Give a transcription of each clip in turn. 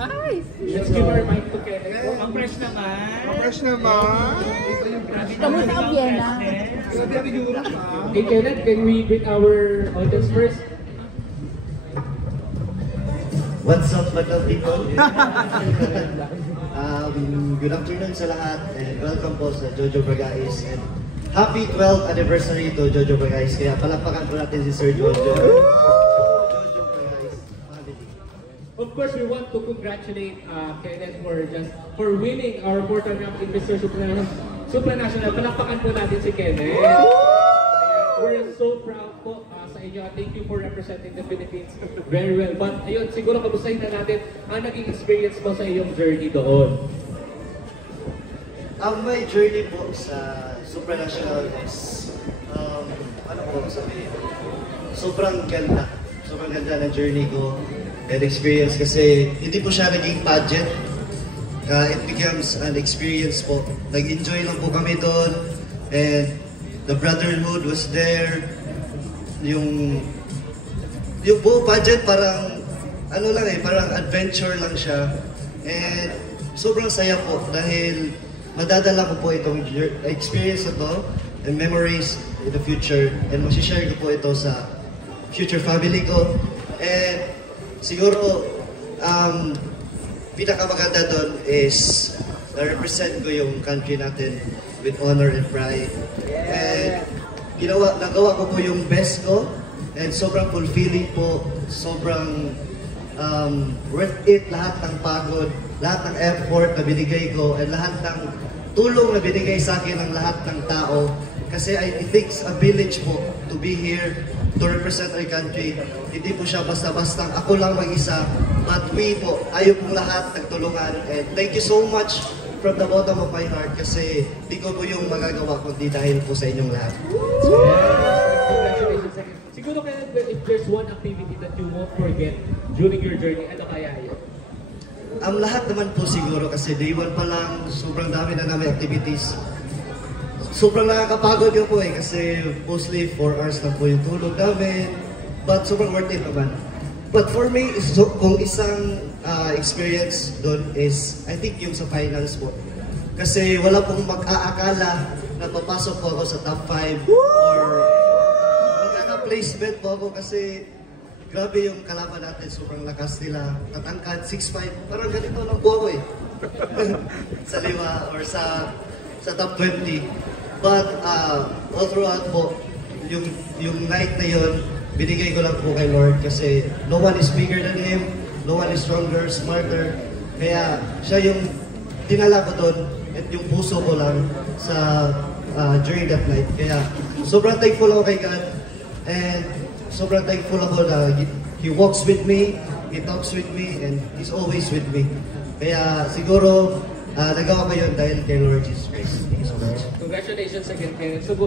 Ay! Let's give our mic to Kenneth. Ang fresh naman. Ang fresh naman. Kamusta ang Vienna? Okay, Kenneth, can we greet our audience first? What's up, Battle people? Good afternoon sa lahat and welcome po sa Jojo Bagais and happy 12th anniversary to Jojo Bagais. Kaya palakpakan po natin si Sir Jojo. Jojo Bagais family. Of course, we want to congratulate Kenneth for winning our quarter round in Mr. Supranational. Palakpakan po natin si Kenneth. We're so proud po sa inyo at thank you for representing the Philippines very well. But ayun, siguro kamustahin na natin ang naging experience mo sa iyong journey doon. My journey po sa Supranational is, ano po sabihin, sobrang ganda. Sobrang ganda ng journey ko and experience kasi hindi po siya naging pageant. It becomes an experience po. Nag-enjoy lang po kami doon and the brotherhood was there. Yung buong pageant parang ano lang parang adventure lang siya. And sobrang saya po dahil madadala ko po itong experience na to and memories in the future. And masishare ko po ito sa future family ko. And siguro pinakamaganda doon is na-represent ko yung country natin with honor and pride. And nagawa ko po yung best ko and sobrang fulfilling po, sobrang worth it lahat ng pagod, lahat ng effort na binigay ko and lahat ng tulong na binigay sa akin ng lahat ng tao. Kasi it takes a village po to be here to represent our country. Hindi po siya basta-basta ako lang mag-isa, but we po, ayaw pong lahat nagtulungan. And thank you so much from the bottom of my heart kasi di ko po yung magagawa kundi dahil po sa inyong lahat. Congratulations again. Siguro kaya if there's one activity that you won't forget during your journey, ano kaya yun? Ang lahat naman po siguro kasi day one pa lang, sobrang dami na namin activities. Sobrang nakakapagod yun po kasi mostly 4 hours na po yung tulog namin. But sobrang worth it naman. But for me, kung isang experience doon is, I think yung sa finals po. Kasi wala pong mag-aakala na papasok po ako sa top 5 or magkaka-placement po ako kasi grabe yung kalaban natin, sobrang lakas nila. Tatangkad, 6'5", parang ganito lang po ako sa 5 or sa top 20. But all throughout po, yung night na yun, binigay ko lang po kay Lord kasi no one is bigger than Him, no one is stronger, smarter. Kaya siya yung tinala ko doon at yung puso ko lang sa during that night. Kaya sobrang thankful ako kay God and sobrang thankful ako na He walks with me, He talks with me, and He's always with me. Kaya siguro nagawa ko yun dahil kay Lord Jesus Christ. Thank you so much. Congratulations again, Kenneth. So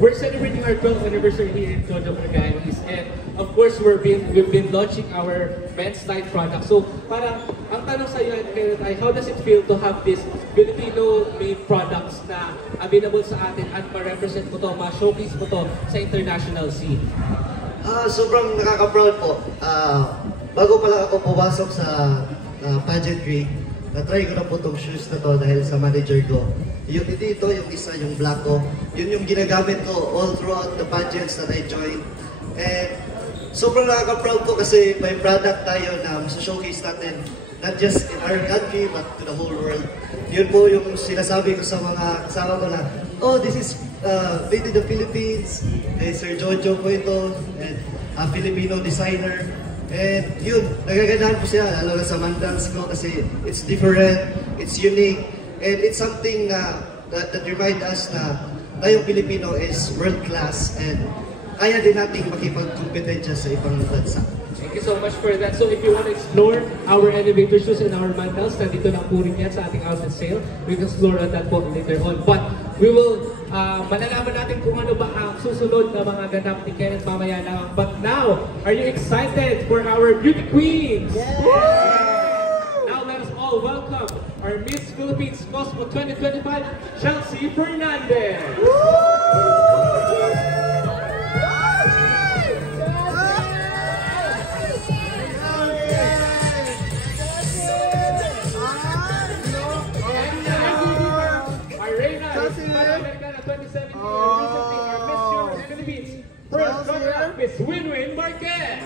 we're celebrating our 12th anniversary here in Jojo Bagais, and of course we've been launching our men's night product. So parang ang tanong sa iyo, Kenneth, ay how does it feel to have this Filipino-made products na available sa atin at ma-represent mo to, ma-showcase mo to sa international scene? Sobrang nakaka-proud po. Bago pa lang ako pumasok sa pageantry, na-try ko na po itong shoes na to dahil sa manager ko. Yung ito, yung isa, yung black ko, yun yung ginagamit ko all throughout the pageants that I joined. And sobrang nakaka-proud ko kasi may product tayo na showcase natin not just in our country but to the whole world. Yun po yung sinasabi ko sa mga kasama ko na, oh, this is made in the Philippines. Sir Jojo po ito, and a Filipino designer. And yun, nagaganahan po siya, lalo na sa mandals ko kasi it's different, it's unique, and it's something that remind us na tayong Pilipino is world class and kaya din nating makipag-kompetensya sa ibang bansa. Thank you so much for that. So if you want to explore our elevator shoes and our mandals, nandito na po rin yan sa ating outlet sale. We can explore on that po later on. But we will malalaman natin kung ano ba ang susunod na mga ganap ni Kenneth mamaya lang. But now, are you excited for our beauty queens? Yeah! Now let us all welcome our Miss Philippines Cosmo 2025, Chelsea Fernandez. Miss Winwin Marquez.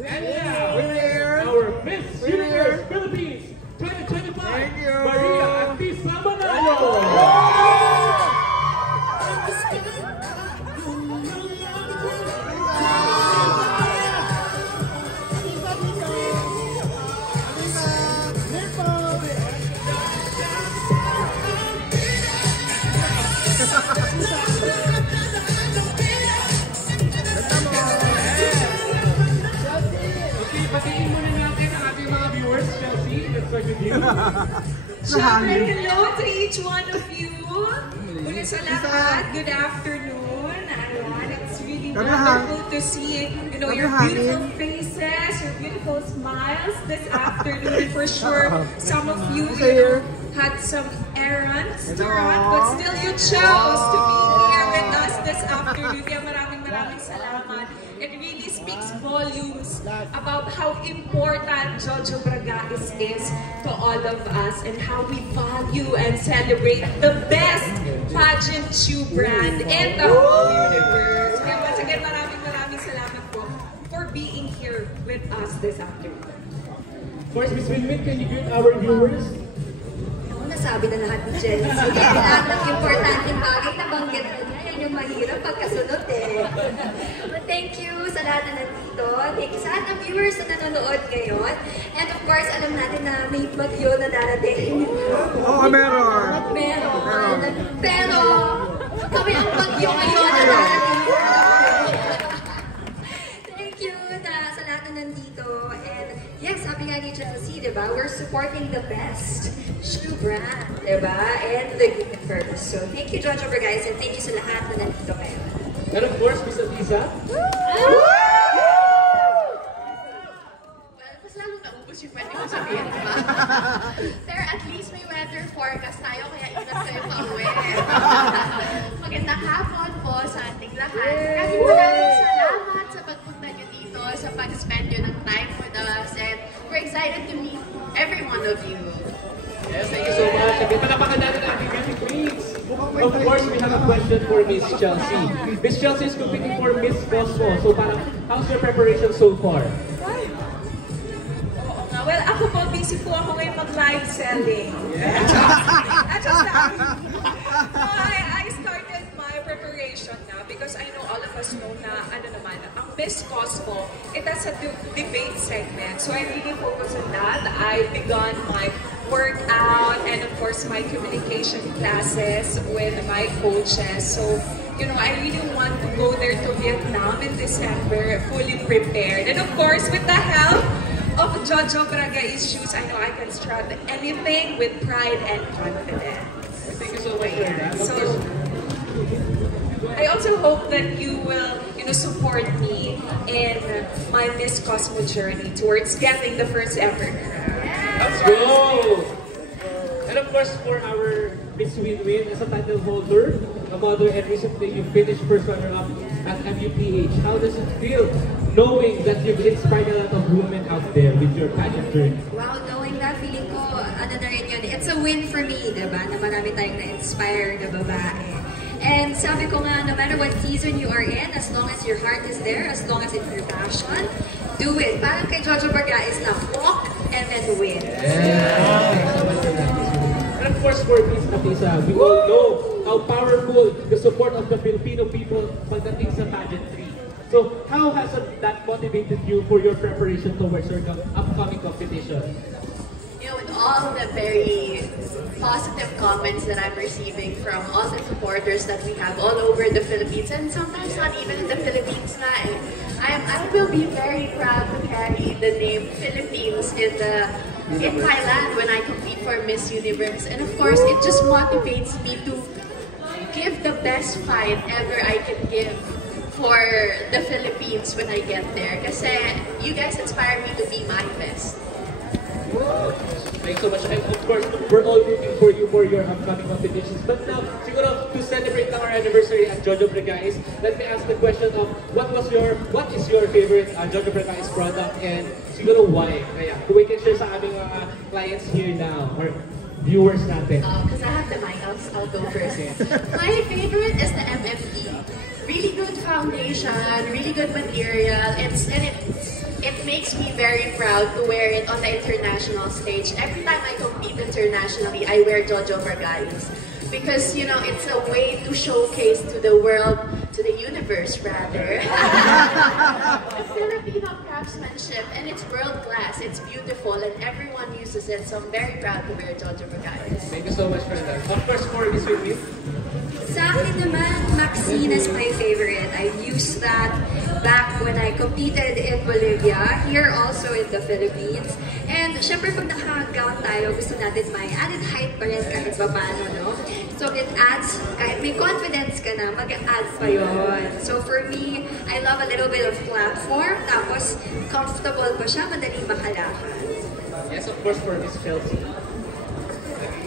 And now, our Miss Universe Philippines 2025, Maria Atisa Manalo. Patingin muna natin ang ating mga viewers, Chelsea. Let's start with you. Siyempre, hello to each one of you. Una sa lahat, good afternoon. Ayan, it's really wonderful to see, your beautiful faces, your beautiful smiles this afternoon. For sure, some of you, had some errands to run, but still you chose to be here with us this afternoon. Kaya maraming salamat. It really speaks volumes about how important Jojo Bragais is to all of us and how we value and celebrate the best pageant shoe brand in the whole universe. Kaya once again, maraming salamat po for being here with us this afternoon. Of course, Miss Winwin, can you greet our viewers? Nasabi na lahat ni Chelsea. Lahat ng importanteng bagay na banggit na niya. Yan yung mahirap pagkasunod eh. But thank you sa lahat na nandito. Thank you sa lahat ng viewers na nanonood ngayon. And of course, alam natin na may bagyo na darating. Meron! Pero, kami ang bagyo ngayon na darating. Thank you sa lahat na nandito. And yes, sabi nga ni Chelsea, diba? We're supporting the best shoe brand, diba? And the universe. So thank you, Jojo Bragais, and thank you sa lahat na nandito ngayon. And of course, Miss Atisa. Well, mas lalong naubos yung pwede ko sabihin, diba? Pero at least may weather forecast tayo, kaya ingat kayo pa-uwi. Magandang hapon po sa ating lahat. Maraming salamat sa pagpunta nyo dito, sa pag-spend nyo ng time with us, and we're excited to meet every one of you. Yes, thank you so much. Palapakan natin ang ating beauty queens. Of course, we have a question for Miss Chelsea. Miss Chelsea is competing for Miss Cosmo. So parang, how's your preparation so far? Well, ako po, busy po ako ngayon mag-live selling. I started my preparation now because I know all of us know na, ang Miss Cosmo, it has a debate segment. So I really focus on that. I've begun my workout and of course my communication classes with my coaches. So, I really want to go there to Vietnam in December, fully prepared. And of course, with the help of Jojo Bragais shoes, I know I can strap anything with pride and confidence. Thank you so much for that. So, I also hope that you will, support me in my Miss Cosmo journey towards getting the first ever. Let's go! And of course, for our Miss Winwin, as a title holder, a model, and recently you finished first runner-up at MUPH. How does it feel knowing that you've inspired a lot of women out there with your pageant journey? Wow, knowing that, feeling ko, na rin yun. It's a win for me, diba? Na marami tayong na-inspire na babae. And sabi ko nga, no matter what season you are in, as long as your heart is there, as long as it's your passion, do it. Parang kay Jojo Bragais lang, walk and then win. And of course, for Miss Atisa, we all know how powerful the support of the Filipino people pagdating sa pageantry. So, how has that motivated you for your preparation towards your upcoming competition? With all the very positive comments that I'm receiving from all the supporters that we have all over the Philippines, and sometimes not even in the Philippines na I will be very proud to carry the name Philippines in Thailand when I compete for Miss Universe. And of course, it just motivates me to give the best fight ever I can give for the Philippines when I get there. Kasi you guys inspire me to be my best. Thanks so much. And of course, we're all rooting for you for your upcoming competitions. But now, siguro, to celebrate our anniversary at Jojo Brigais, let me ask the question of what is your favorite Jojo Brigais product and siguro why? Kaya, kung we can share sa aming clients here now or viewers natin. Because I have the mic, I'll go first. My favorite is the MFE. Really good foundation, really good material. It makes me very proud to wear it on the international stage. Every time I compete internationally, I wear Jojo Brigais. Because, you know, it's a way to showcase to the world, to the universe rather, the Filipino craftsmanship, and it's world-class, it's beautiful, and everyone uses it, so I'm very proud to wear Jojo Brigais. Thank you so much for that. Of course, for this with you. Sa akin naman, Maxine is my favorite. I used that back when I competed in Bolivia, here also in the Philippines. And syempre pag naka-gown tayo, gusto natin may added height pa rin kahit pa paano, no? So it adds, kahit may confidence ka na, mag-add pa yun. So for me, I love a little bit of platform, tapos comfortable pa siya, madaling makalakad. Yes, of course, for Miss Chelsea.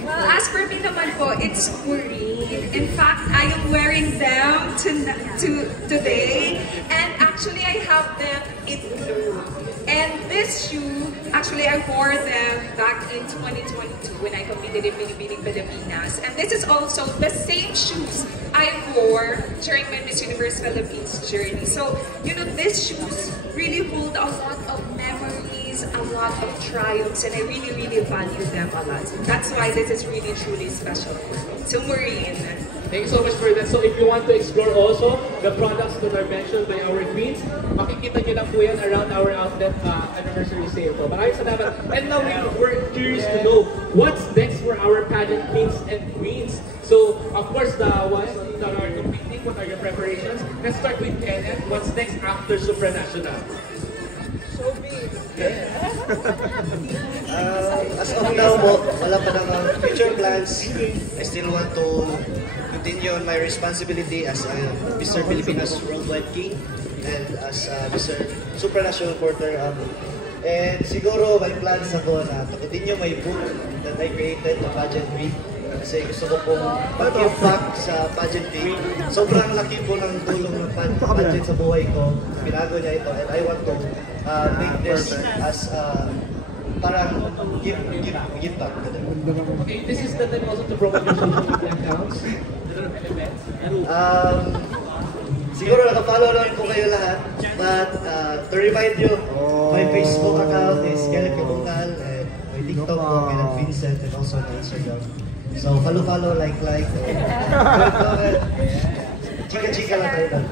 Well, as for me naman po, it's Maureen. In fact, I am wearing them today. And actually, I have them in blue. And this shoe, actually, I wore them back in 2022 when I competed in Binibining Pilipinas. And this is also the same shoes I wore during my Miss Universe Philippines journey. So, you know, these shoes really hold a lot of memories, a lot of triumphs, and I really, really value them a lot. That's why this is really, truly special for me. So, Maureen. Thank you so much for that. So if you want to explore also the products that are mentioned by our queens, makikita nyo lang po yan around our outlet anniversary sale po. Maraming salamat. And now we're curious to know what's next for our pageant queens and queens. So of course, the ones that are competing, what are your preparations? Let's start with Kenneth. What's next after Supranational? As of now po, wala pa namang future plans. I still want to continue on my responsibility as Mr. Filipinas Worldwide King and as Mr. Supranational Porter. And siguro may plans ako na to continue my book that I created, the pageantry. Kasi gusto ko pong mag-give back sa pageantry. Sobrang laki po ng tulong ng pageant sa buhay ko. Pinago niya ito and I want to make this as parang give back to them. Okay, this is the time also to promote your social media accounts. Siguro naka-follow lang po kayo lahat. But to remind you, my Facebook account is Kenneth Kabungal and my TikTok po, Kenneth Vincent, and also my Instagram. So follow, like. Chika lang tayo doon.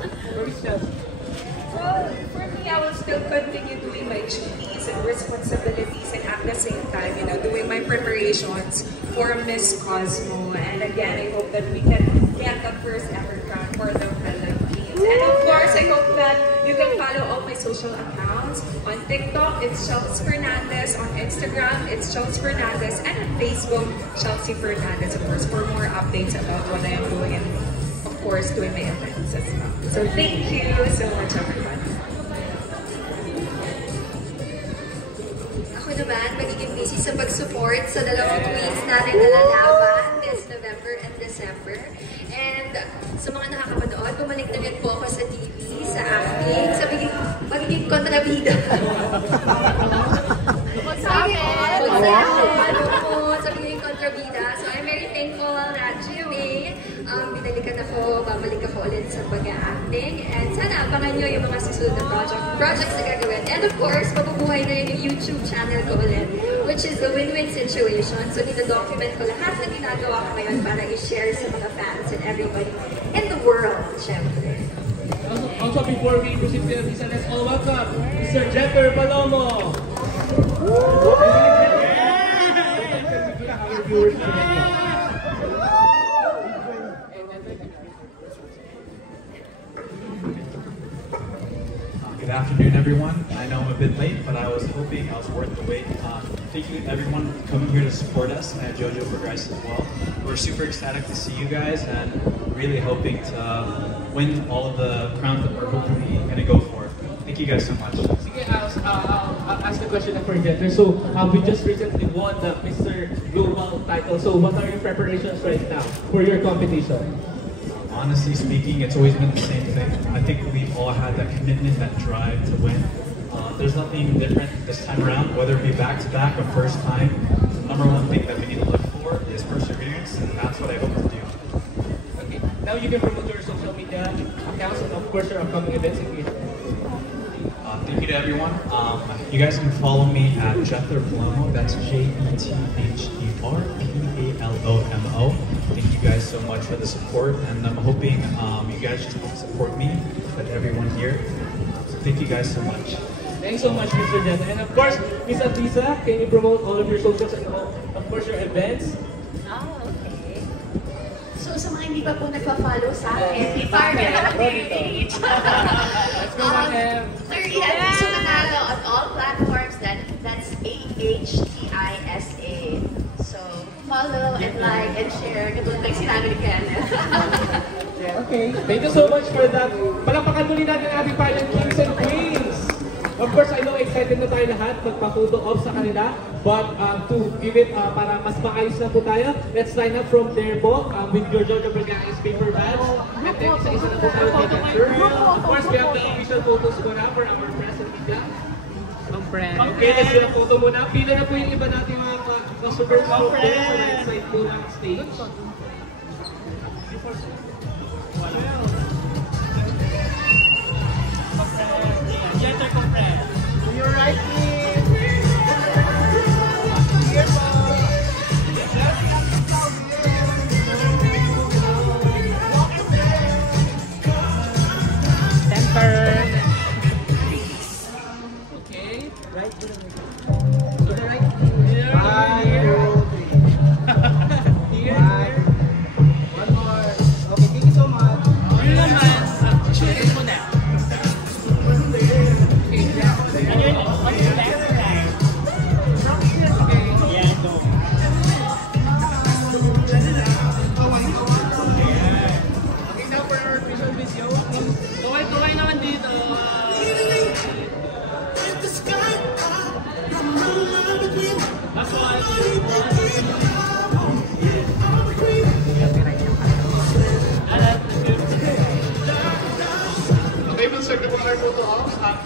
Well, for me, I will still continue doing my duties and responsibilities and at the same time, you know, doing my preparations for Miss Cosmo. And again, I hope that we can get the first ever crown for the Philippines. And of course, I hope that you can follow all my social accounts. On TikTok, it's Chelsea Fernandez. On Instagram, it's Chelsea Fernandez. And on Facebook, Chelsea Fernandez, of course, for more updates about what I am doing and, of course, doing my events as well. So thank you so much, everybody. Ako naman, magiging busy sa pag-support sa dalawang queens natin na lalaban this November and December. And sa mga nakakapanood, bumalik na rin po ako sa TV, sa acting, sa magiging kontrabida. Sa magiging kontrabida. So I'm very thankful that Jimmy, binalikan ako, babalik ako ulit sa pag-acting. And sana abangan nyo yung mga susunod na projects na gagawin. And of course, mabubuhay na rin yung YouTube channel ko ulit, which is the Win-Win Situation. So dito-document ko lahat na ginagawa ko ngayon para i-share sa mga fans and everybody in the world, syempre. Also, before we proceed to the let's all welcome Mr. Jeffer Palomo. Good afternoon, everyone. I know I'm a bit late, but I was hoping I was worth the wait. Thank you, everyone, for coming here to support us at Jojo Brigais as well. We're super ecstatic to see you guys and really hoping to win all of the crowns that we're hopefully going to go for. Thank you guys so much. Sige, I'll ask the question for Jenner. So we just recently won the Mr. Global title. So what are your preparations right now for your competition? Honestly speaking, it's always been the same thing. I think we've all had that commitment, that drive to win. There's nothing different this time around, whether it be back-to-back or first time. The number one thing that we need to look for is perseverance, and that's what I hope to do. Okay, now you can promote your social media accounts and of course your upcoming events in here. Thank you to everyone. You guys can follow me at Jether Palomo. That's JETHERPALOMO. Thank you guys so much for the support, and I'm hoping you guys just support me and everyone here. So thank you guys so much. Thanks so much, Mr. Jen. And of course, Miss Atisa, can you promote all of your socials and of course your events? Okay. So sa mga hindi pa po nagpa-follow sa akin, please follow my page. Let's go on, Em. 30 Atisa Manalo on all platforms. That's AHTISA. So follow and like and share. Katulad ng sinabi ni Kenneth. Okay. Thank you so much for that. Palakpakan muli natin ating final kings and queens. Of course, I know excited na tayo lahat magpa-photo off sa kanila. But to give it para mas maayos na po tayo, let's sign up from there po with your Jojo Vergara's paper badge. And then isa-isa na po tayo picture. Of course, we have the official photos muna for our press and media. Okay, let's do a photo muna. Pila na po yung iba natin mga super photos sa right side po ng stage. You're right, please. Here po. Center. Okay. Right. To the right. Here. Here. One more. Okay, thank you so much. Yun naman. Cheers mo na.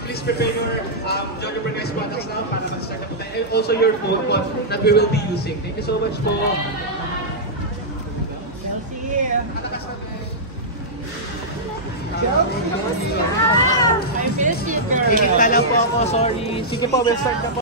Please prepare your Jojo Vergara's bottles now para mag-start na po tayo. And also your phone that we will be using. Thank you so much po. I miss you, girl. Hihintala po ako, sorry. Sige po, we'll start na po.